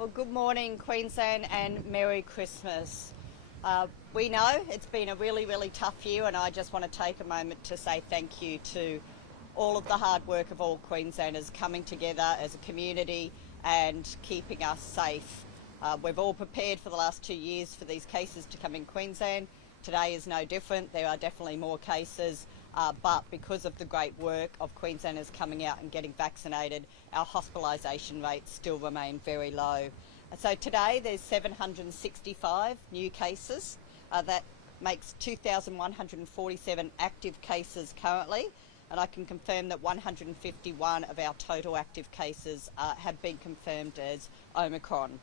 Well, good morning, Queensland, and Merry Christmas. We know it's been a really tough year, and I just want to take a moment to say thank you to all of the hard work of all Queenslanders coming together as a community and keeping us safe. We've all prepared for the last 2 years for these cases to come in Queensland. Today is no different. There are definitely more cases, but because of the great work of Queenslanders coming out and getting vaccinated, our hospitalisation rates still remain very low. So today there's 765 new cases. That makes 2,147 active cases currently, and I can confirm that 151 of our total active cases have been confirmed as Omicron.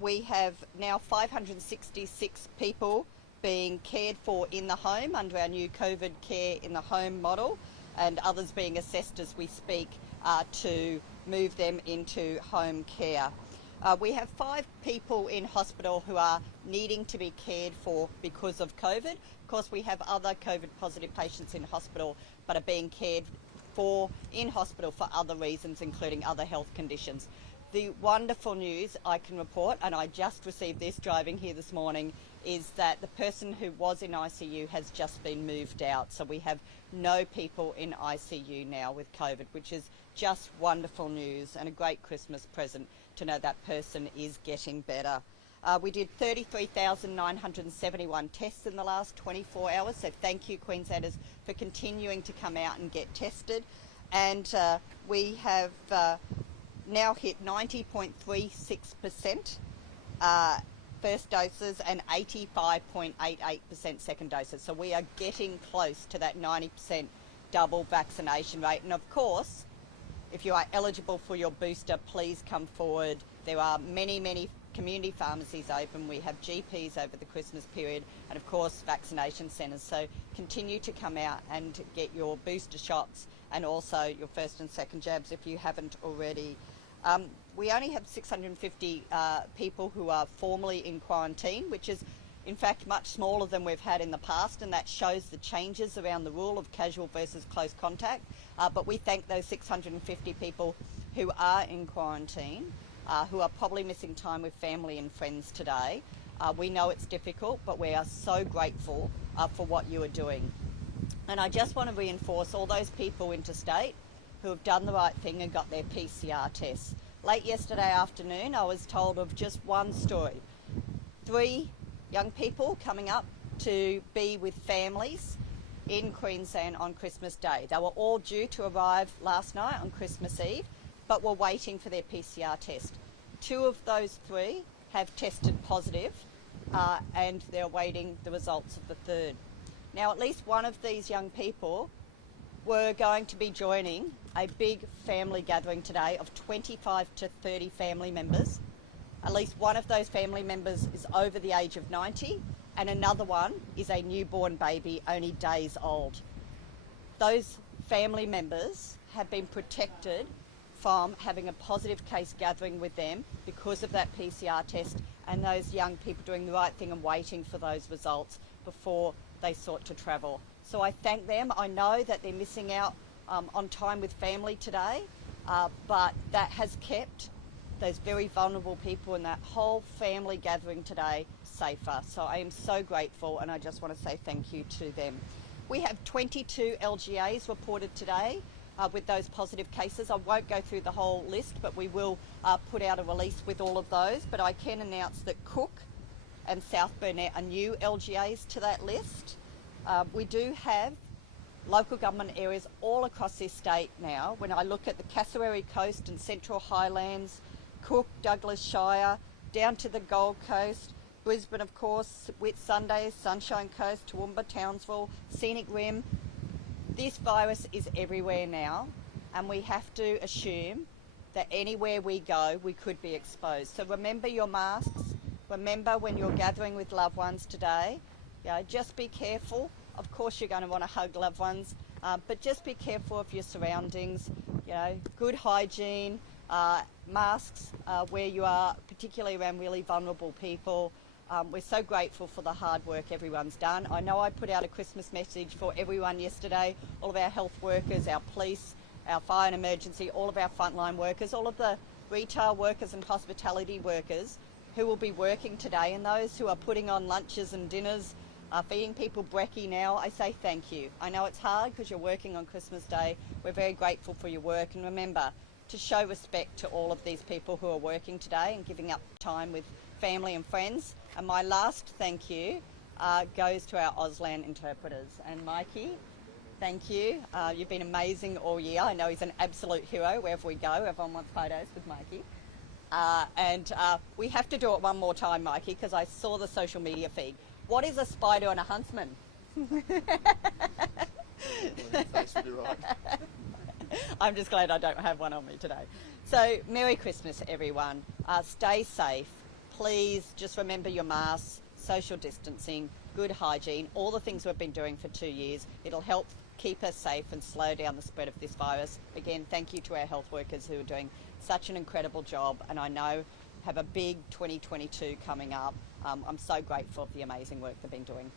We have now 566 people being cared for in the home under our new COVID care in the home model, and others being assessed as we speak to move them into home care. We have 5 people in hospital who are needing to be cared for because of COVID. Of course, we have other COVID positive patients in hospital but are being cared for in hospital for other reasons, including other health conditions. The wonderful news I can report, and I just received this driving here this morning, is that the person who was in ICU has just been moved out. So we have no people in ICU now with COVID, which is just wonderful news and a great Christmas present to know that person is getting better. We did 33,971 tests in the last 24 hours, so thank you, Queenslanders, for continuing to come out and get tested. And we have now hit 90.36% first doses and 85.88% second doses. So we are getting close to that 90% double vaccination rate. And of course, if you are eligible for your booster, please come forward. There are many community pharmacies open. We have GPs over the Christmas period, and of course vaccination centres. So continue to come out and get your booster shots and also your first and second jabs if you haven't already. We only have 650 people who are formally in quarantine, which is in fact much smaller than we've had in the past, and that shows the changes around the rule of casual versus close contact. But we thank those 650 people who are in quarantine, who are probably missing time with family and friends today. We know it's difficult, but we are so grateful for what you are doing. And I just want to reinforce all those people interstate who have done the right thing and got their PCR tests. Late yesterday afternoon, I was told of just one story. 3 young people coming up to be with families in Queensland on Christmas Day. They were all due to arrive last night on Christmas Eve, but were waiting for their PCR test. 2 of those 3 have tested positive, and they're awaiting the results of the 3rd. Now, at least one of these young people were going to be joining a big family gathering today of 25 to 30 family members. At least one of those family members is over the age of 90, and another one is a newborn baby only days old. Those family members have been protected from having a positive case gathering with them because of that PCR test, and those young people doing the right thing and waiting for those results before they sought to travel. So I thank them. I know that they're missing out on time with family today, but that has kept those very vulnerable people in that whole family gathering today safer. So I am so grateful, and I just want to say thank you to them. We have 22 LGAs reported today with those positive cases. I won't go through the whole list, but we will put out a release with all of those. But I can announce that Cook and South Burnett are new LGAs to that list. We do have local government areas all across this state now. When I look at the Cassowary Coast and Central Highlands, Cook, Douglas Shire, down to the Gold Coast, Brisbane of course, Whitsunday, Sunshine Coast, Toowoomba, Townsville, Scenic Rim. This virus is everywhere now, and we have to assume that anywhere we go we could be exposed. So remember your masks, remember when you're gathering with loved ones today, just be careful. Of course you're going to want to hug loved ones, but just be careful of your surroundings. Good hygiene, masks where you are, particularly around really vulnerable people. We're so grateful for the hard work everyone's done. I know I put out a Christmas message for everyone yesterday, all of our health workers, our police, our fire and emergency, all of our frontline workers, all of the retail workers and hospitality workers who will be working today, and those who are putting on lunches and dinners, feeding people brekkie now, I say thank you. I know it's hard because you're working on Christmas Day. We're very grateful for your work, and remember to show respect to all of these people who are working today and giving up time with family and friends. And my last thank you goes to our Auslan interpreters. And Mikey, thank you. You've been amazing all year. I know he's an absolute hero wherever we go. Everyone wants photos with Mikey. And we have to do it one more time, Mikey, because I saw the social media feed. What is a spider and a huntsman? I'm just glad I don't have one on me today. So, Merry Christmas, everyone. Stay safe. Please just remember your masks, social distancing, good hygiene, all the things we've been doing for 2 years. It'll help keep us safe and slow down the spread of this virus. Again, thank you to our health workers who are doing such an incredible job, and I know have a big 2022 coming up. I'm so grateful for the amazing work they've been doing.